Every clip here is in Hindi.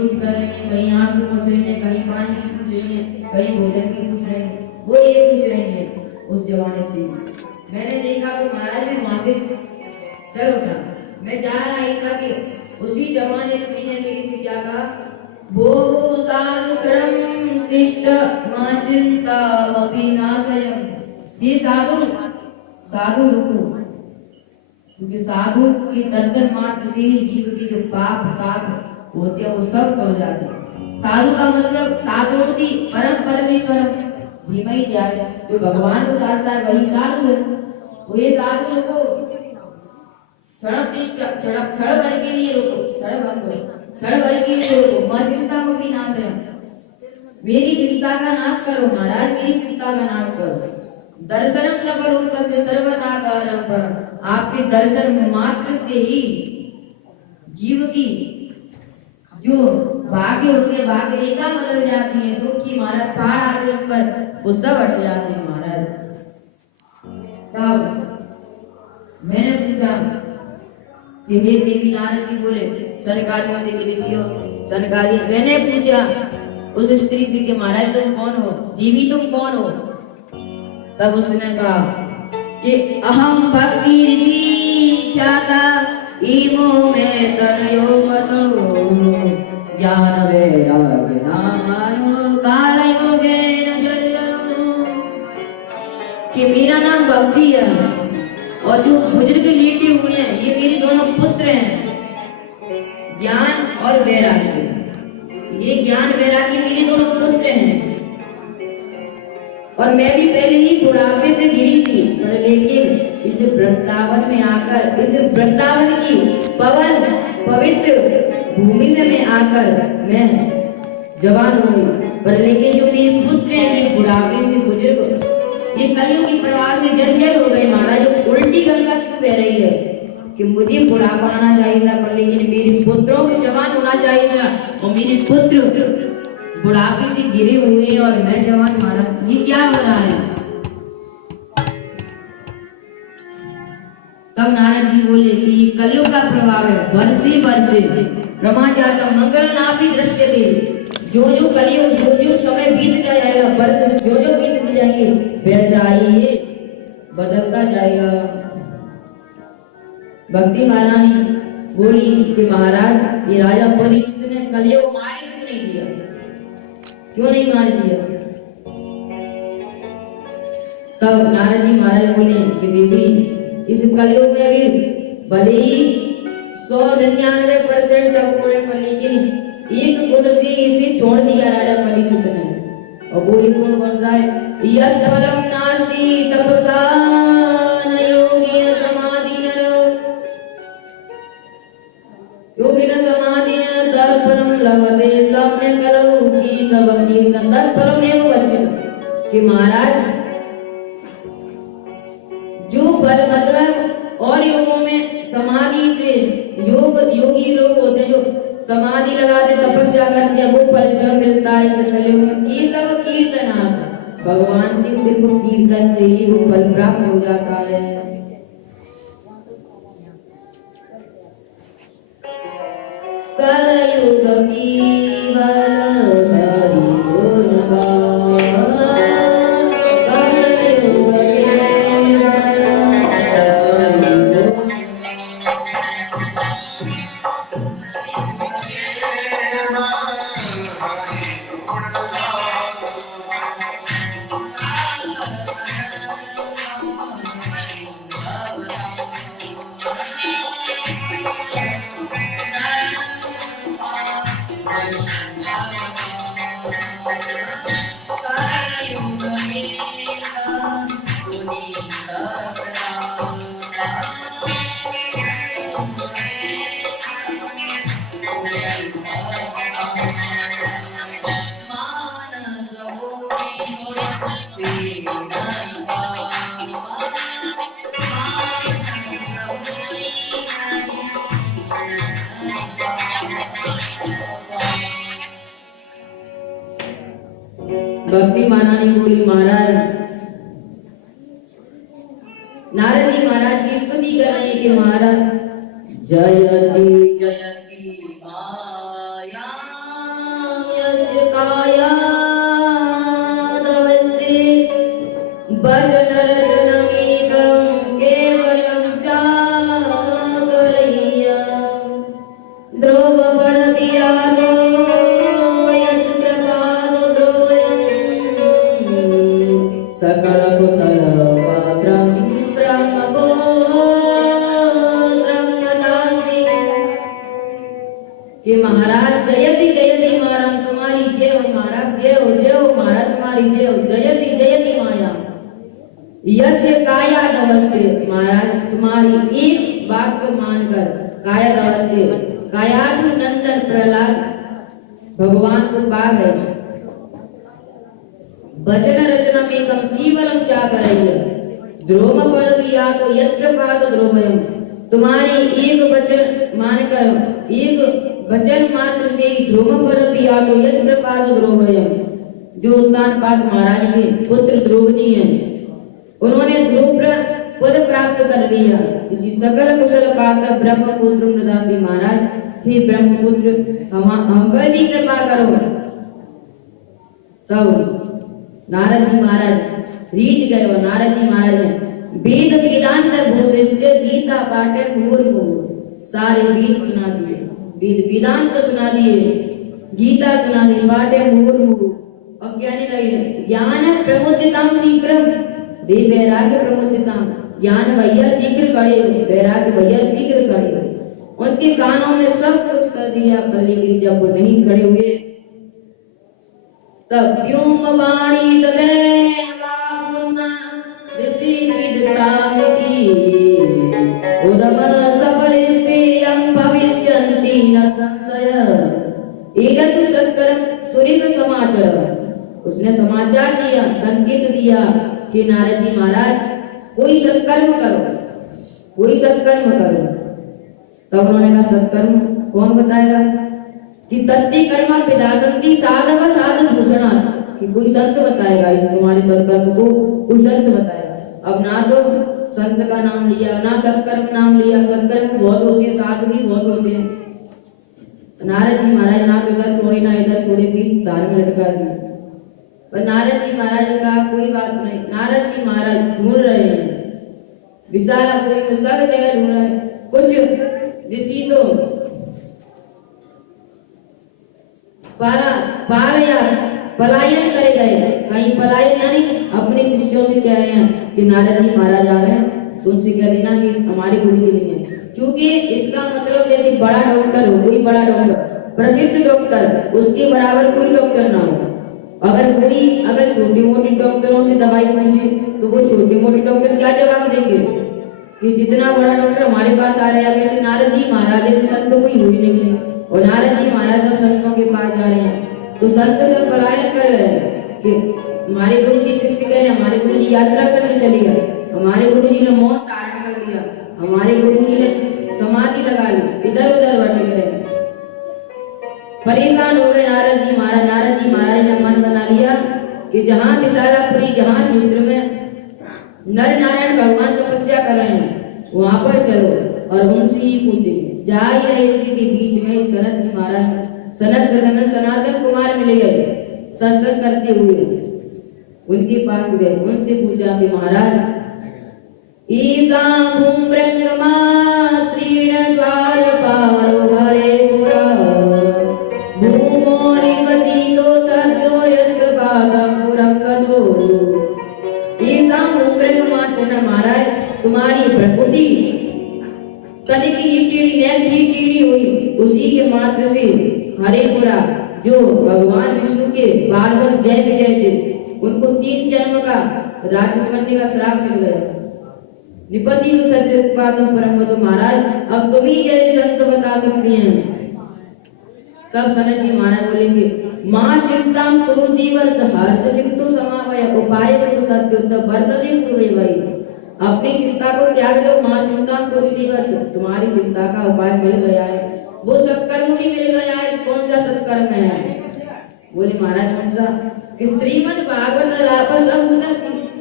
कुछ कर रही है, कहीं आंसू पूछ रही है, कहीं पानी की पूछ रही है, कहीं भोजन की पूछ रही है, वो ये पूछ रही है उस जवान स्त्री। मैंने देखा तो महाराज मैं वहां से चल उठा, मैं जा रही था कि उसी जवान स्त्री ने मेरी से क्या कहा, वो साधु शरम तिष्ठ मा चिंता अपि नाशयम्। ये साधु साधु रुको, क्योंकि साधु के दर्शन मात्र से जीव के जो पाप ताप होते हैं वो सब सो जाते हैं। साधु का मतलब साधुति परम परमेश्वर धीमहि जाए, जो भगवान को साधता है वही साधु है। तो ये साधु रुको, क्षण भर के लिए रुको, क्षण भर के लिए रुको, मां चिंता को भी नाश है, मेरी चिंता का नाश करो महाराज, मेरी चिंता का नाश करो। दर्शनम न करोतस्य सर्वनाकारं परम, आपके दर्शन मात्र से ही जीव की जो भाग्य होते हैं, भाग्य रेखा बदल जाती है, दुख की महाराज पहाड़ आते उस पर वो सब हट जाते हैं महाराज। तब मैंने पूछा कि हे देवी, नारद जी बोले सनकादियों से कि ऋषियों सनकादि, मैंने पूछा उस स्त्री से कि महाराज तुम कौन हो, देवी तुम कौन हो? तब उसने कहा कि अहम भक्ति रीति ख्याता इमो में तनयो मतो ज्ञान वैराग्य नामानो काल योगेन जर्जरो, कि मेरा नाम भक्ति है और जो बुजुर्ग लेटे हुए हैं ये मेरे दोनों पुत्र हैं, ज्ञान और वैराग्य, ये ज्ञान वैराग्य मेरे दोनों पुत्र हैं। और मैं भी पहले ही बुढ़ापे से गिरी थी, पर लेकिन इस वृंदावन में आकर, इस वृंदावन की पवन पवित्र भूमि में मैं आकर मैं जवान हुई, पर लेकिन जो मेरे पुत्र हैं ये बुढ़ापे से बुजुर्ग, ये कलियों की प्रवाह से जर्जर हो गए महाराज। उल्टी गंगा क्यों बह रही है कि मुझे बुढ़ापा आना चाहिए था, पर लेकिन मेरे पुत्रों को जवान होना चाहिए था, और मेरे पुत्र बुढ़ापे से गिरे हुए और मैं जवान महाराज, ये क्या हो रहा है? तब नारद जी बोले कि ये कलियुग का प्रभाव है, वर्षे वर्षे ब्रह्माचार्य मंगल नाभि दृश्य थे, जो जो कलियुग जो समय बीतता जाएगा, वर्ष जो बीतते जाएंगे वैसा ही ये बदलता जाएगा। भक्ति महारानी बोली कि महाराज ये राजा परीक्षित ने कलियुग मार क्यों नहीं दिया, क्यों नहीं मार दिया? तब नारद जी महाराज बोले कि देवी इस कलयुग में भी भले ही 199% गुण है, पर लेकिन एक गुण से इसे छोड़ दिया राजा परीक्षित ने, और वो एक गुण कौन सा है? यत् फलम नास्ति तपसा न योगेन समाधिना, योगेन समाधिना तत्फलं लभते सम्यक् कलौ की सब कीर्तन तत्फलं एव वचित, कि महाराज जो फल मतलब और योगों में समाधि से योगी लोग होते जो समाधि लगाते तपस्या करते हैं, वो फल जो मिलता है इस कलयुग में, ये सब कीर्तन भगवान के सिर्फ कीर्तन से ही वो फल प्राप्त हो जाता है। कलयुग केवल हरि गुण गान, कलयुग केवल भक्ति महारानी बोली महाराज, नारद जी महाराज की स्तुति कर रहे हैं कि महाराज जयति जयति माया कायादवस्ते भजन रचनमेकं केवलं चाकलय्य ध्रुवपरपियादो यत्प्रपादो ध्रुवयम् सकलकुशलपात्रं ब्रह्मपुत्रं नतास्मि। कि महाराज जयति जयति महाराज तुम्हारी जय हो, महाराज जय हो महाराज तुम्हारी जय हो, जयति जयति माया यस्य काया दवस्ते। महाराज तुम्हारी एक बात को मानकर काया दवस्ते कायादि नंदन प्रहलाद भगवान को पा गए। वचन रचना में कम केवलम क्या करेंगे ध्रुव पर भी या तो यत कृपा तो ध्रुवयम। तुम्हारी एक वचन मानकर एक वचन मात्र से ध्रुव पर भी या तो यत कृपा तो ध्रुवयम। जो उत्तानपाद महाराज के पुत्र ध्रुव जी हैं उन्होंने ध्रुव पद प्राप्त कर लिया। इसी सकल कुशल पात्र ब्रह्मपुत्र नृदासी महाराज हे ब्रह्मपुत्र हम पर भी कृपा करो। तब नारद जी महाराज रीत गए और नारद जी महाराज ने वेद वेदांत भूषिष्ठ गीता पाठन मुहुर्मुहु सारे वेद सुना दिए, वेद वेदांत सुना दिए, गीता सुना दी, पाठन मुहुर्मुहु। अब कहने लगे ज्ञान प्रमुदिताम शीघ्रम रे वैराग्य प्रमुदिताम। ज्ञान भैया शीघ्र खड़े हो, वैराग्य भैया शीघ्र खड़े हो। उनके कानों में सब कुछ कर दिया पर लेकिन जब वो नहीं खड़े हुए तब व्योम वाणी तले वापुन्ना ऋषि विदितामिति उदम सबलिस्तेयं भविष्यन्ति न संशय। एतत् सत्करं सुरेश समाचार। उसने समाचार दिया, संकेत दिया कि नारद जी महाराज कोई सत्कर्म करो, कोई सत्कर्म करो। तब उन्होंने कहा सत्कर्म कौन बताएगा कि तत्ते कर्मा पिदासंति साधव साधु भूषणा। कि कोई संत बताएगा इस तुम्हारे सत्कर्म को, कोई संत बताएगा। अब ना तो संत का नाम लिया ना सत्कर्म नाम लिया। सत्कर्म बहुत होते हैं, साधु भी बहुत होते हैं। नारद जी महाराज ना तो इधर छोड़े ना इधर छोड़े, बीच धार में लटका दिए। पर नारद जी महाराज ने कहा कोई बात नहीं। नारद जी महाराज ढूंढ रहे हैं विशालापुरी में, सब जगह ढूंढ रहे। कुछ ऋषि तो पलायन करे गए, कहीं पलायन यानी अपने शिष्यों से कह रहे हैं कि नारद जी महाराज आ गए, उनसे कह देना कि हमारे गुरु जी नहीं है। क्योंकि इसका मतलब जैसे बड़ा डॉक्टर हो, कोई बड़ा डॉक्टर प्रसिद्ध डॉक्टर, उसके बराबर कोई डॉक्टर ना हो। अगर छोटी मोटी डॉक्टरों से दवाई पूछे तो वो छोटे मोटे डॉक्टर क्या जवाब देंगे कि जितना बड़ा डॉक्टर हमारे पास आ रहा है। वैसे नारद जी महाराज जैसे संत कोई हुई नहीं है और नारद जी महाराज सब संतों के पास जा रहे हैं। तो संत सब पलायन कर रहे हैं कि हमारे गुरु जी शिष्य कह रहे हैं हमारे गुरु जी यात्रा करने चले गए, हमारे गुरु जी ने मौन धारण कर लिया, हमारे गुरु जी ने समाधि लगा ली, इधर उधर भटक रहे। परेशान हो गए नारद जी महाराज। नारद जी महाराज ने मन बना लिया कि जहाँ विशालापुरी, जहाँ क्षेत्र में नर नारायण भगवान तपस्या कर रहे हैं वहां पर चलो और उनसे ही पूछेंगे। जा ही रहे थे कि बीच में ही सनत जी महाराज सनातन कुमार मिले गए सत्संग करते हुए। उनके पास गए, उनसे पूछा कि महाराज ईसा भूम्रंगमात्रीण द्वारपालो हरे पुरा भूमो निपतितो सद्यो यत्पादं पुरं गतो। ईसा भूम्रंगमात्रीण महाराज तुम्हारी प्रकृति तन की ही टीढ़ी नैन की टीढ़ी हुई, उसी के मात्र से हरेपुरा जो भगवान विष्णु के बालवन जय विजय थे उनको 3 जन्म का राक्षस बनने का श्राप मिल गया। निपति तो सत्य उत्पादन परम तो महाराज अब तुम ही जैसे संत बता सकती हैं। कब सनत जी महाराज बोलेंगे मां चिंता कुरु जीवर हर्ष चिंतु समावय उपाय तो सत्य उत्तर वर्तते पूर्वे वही। अपनी चिंता को त्याग दो, मां चिंता कुरु जीवर, तुम्हारी चिंता का उपाय मिल गया है, वो सत्कर्म भी मिल गया है। कौन सा सत्कर्म है? बोले महाराज कौन सा? कि श्रीमद् भागवत रापस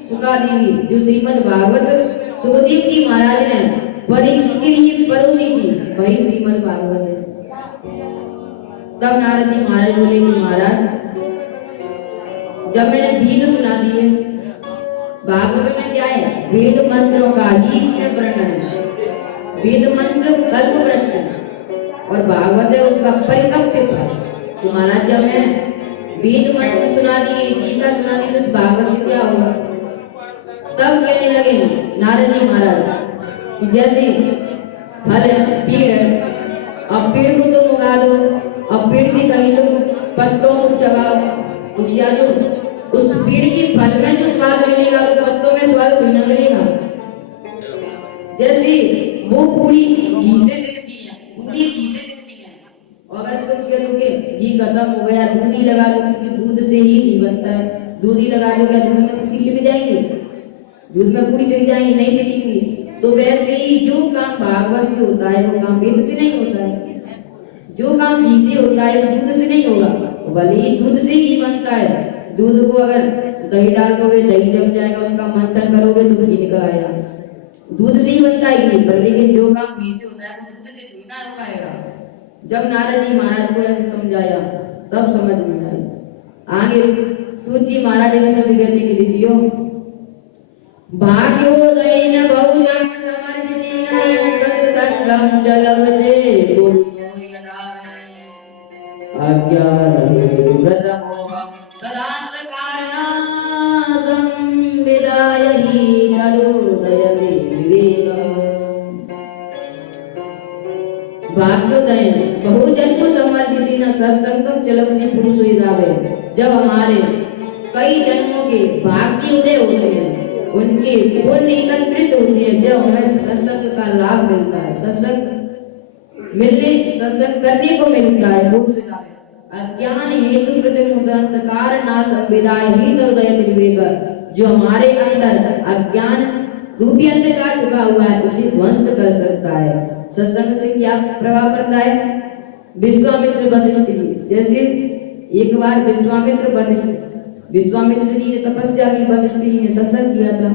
सुखा देवी, जो श्रीमद् भागवत सुखदेव जी महाराज ने परीक्षित के लिए परोसी थी, वही श्रीमद् भागवत है। तब नारद जी महाराज बोले कि महाराज जब मैंने गीत सुना दिए, भागवत में क्या है, वेद मंत्रों का ही इसमें वर्णन है। वेद मंत्र कल्प वृक्ष और भागवत है उसका परिकल्प्य फल। तो महाराज जब मैं वेद मंत्र सुना दिए, गीता सुना दी, तो उस भागवत से क्या होगा? तब कहने लगे नारद जी महाराज कि जैसे फल है, पेड़ है, अब पेड़ को तुम उगा दो, अब पेड़ की कहीं तुम पत्तों को चबाओ, तो या जो उस पेड़ के फल में जो स्वाद मिलेगा वो पत्तों में स्वाद कोई ना मिलेगा। जैसे वो पूरी घी से सिकती है, पूरी घी से सिकती है, और अगर तुम कहोगे घी खत्म हो गया, दूध ही लगा दो, क्योंकि दूध से ही घी बनता है, दूध ही लगा दो, क्या दूध में पूरी सिक जाएगी? दूध में पूरी सिक जाएगी? नहीं सिकेगी। तो वैसे ही जो काम भागवत से होता है वो काम वेद से नहीं होता है। जो काम घी से होता है वो दूध से नहीं होगा, भले ही दूध से घी बनता है। दूध को अगर दही डाल दोगे दही जम जाएगा, उसका मंथन करोगे तो घी निकल आएगा, दूध से ही बनता है घी। पर लेकिन जो काम घी से होता है वो दूध से थोड़ी ना हो पाएगा। जब नारद जी महाराज को ऐसे समझाया तब समझ में आई। आगे सूत जी महाराज इस तरह से कहते कि ऋषियों, भाग्योदयेन बहुजन समर्जितेन सत्संगम चलवते पुरुषो यदा वै अज्ञानव्रतमोहं तदान्तकारणं संविदाय हि तदोदयते विवेकः। भाग्योदयेन बहुजन को समर्जितेन सत्संगम चलवते पुरुषो यदा वै। जब हमारे कई जन्मों के भाग्य उदय होते हैं, उनके पुण्य एकत्रित होते हैं, जब हमें सत्संग का लाभ मिलता है, सत्संग करने को मिलता है, वो अज्ञान हेतु अंधकार नाश संविदाय ही तदोदयते विवेक। जो हमारे अंदर अज्ञान रूपी अंधकार छुपा हुआ है उसे ध्वस्त कर सकता है। सत्संग से क्या प्रभाव पड़ता है? विश्वामित्र वशिष्ठ जी, जैसे एक बार विश्वामित्र जी ने तपस्या की, वशिष्ठ जी ने सत्संग किया था।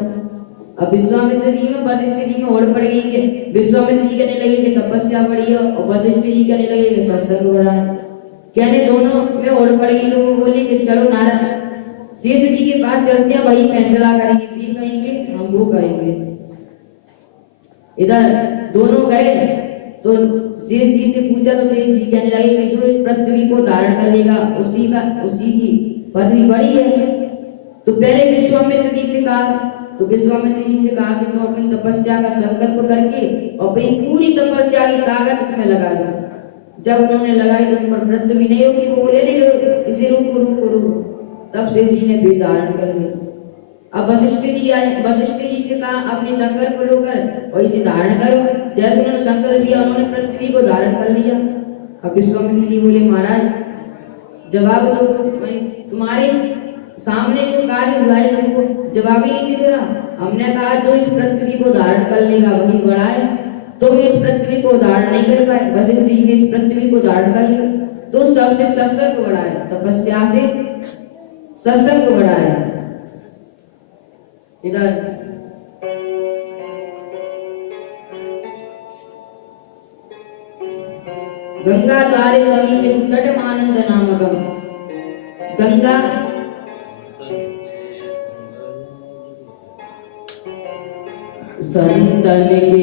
अब विश्वामित्र जी में वशिष्ठ जी में होड़ पड़ गई कि विश्वामित्र जी कहने लगे कि तपस्या बढ़ी है और वशिष्ठ जी कहने लगे कि सत्संग बढ़ा है। कहने दोनों में होड़ पड़ गई तो वो बोले कि चलो नारद शेष जी के पास चलते हैं, वही फैसला करेंगे, ये कहेंगे हम वो करेंगे। इधर दोनों गए तो शेष जी से पूछा तो शेष जी कहने लगे कि जो इस पृथ्वी को धारण कर लेगा उसी की पदवी बड़ी है। तो पहले विश्वामित्र जी से कहा, तो विश्वामित्र जी से कहा कि तुम अपनी तपस्या का संकल्प करके अपनी पूरी तपस्या की ताकत इसमें लगा दो। जब उन्होंने लगाई तो उन पर पृथ्वी नहीं होगी, वो बोले नहीं इसे रोको। तब शेष जी ने वेद धारण कर लिया। अब वशिष्ठ जी आए, वशिष्ठ जी से कहा अपने संकल्प लो कर और इसे धारण करो। जैसे उन्होंने संकल्प किया उन्होंने पृथ्वी को धारण कर लिया। अब विश्वामित्र जी बोले महाराज जवाब दो, तुम्हारे सामने जो कार्य हुआ है तुमको जवाब ही नहीं दिख रहा। हमने कहा जो इस पृथ्वी को धारण कर लेगा वही बड़ा है, तुम इस पृथ्वी को धारण नहीं कर पाए। वशिष्ठ जी ने इस पृथ्वी को धारण कर लिया तो सबसे सत्संग बड़ा है, तपस्या से सत्संग बड़ा है। इधर गंगा द्वारे समीपे तटमानंद नामकम। गंगा संतन के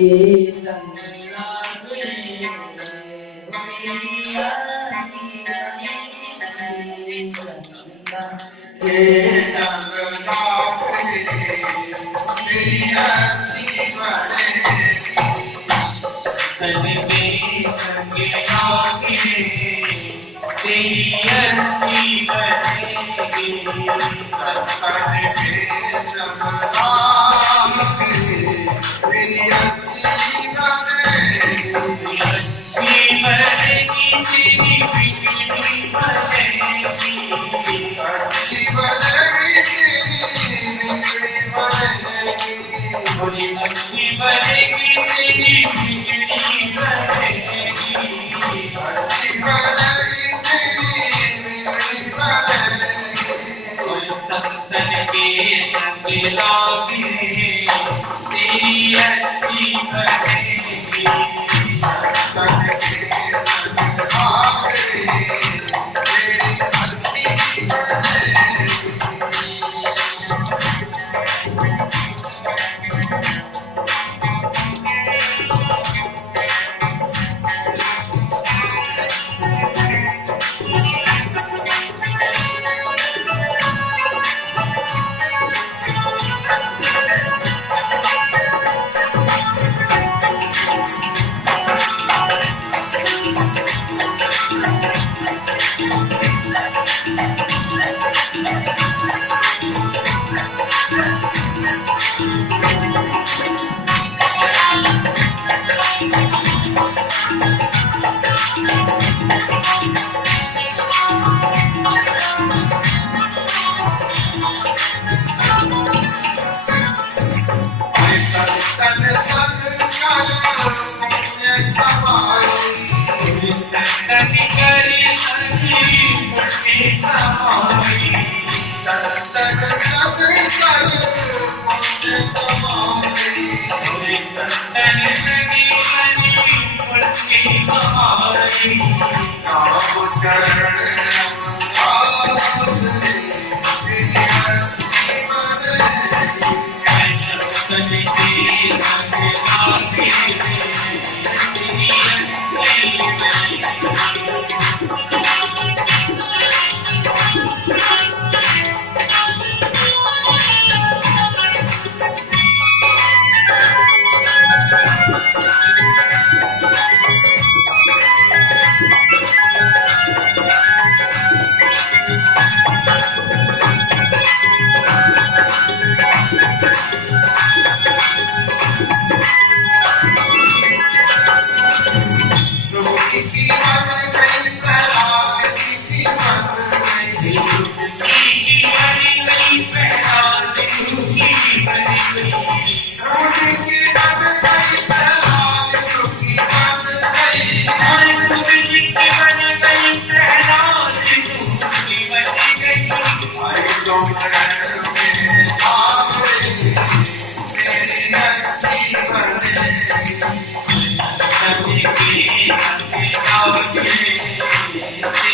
Thank you.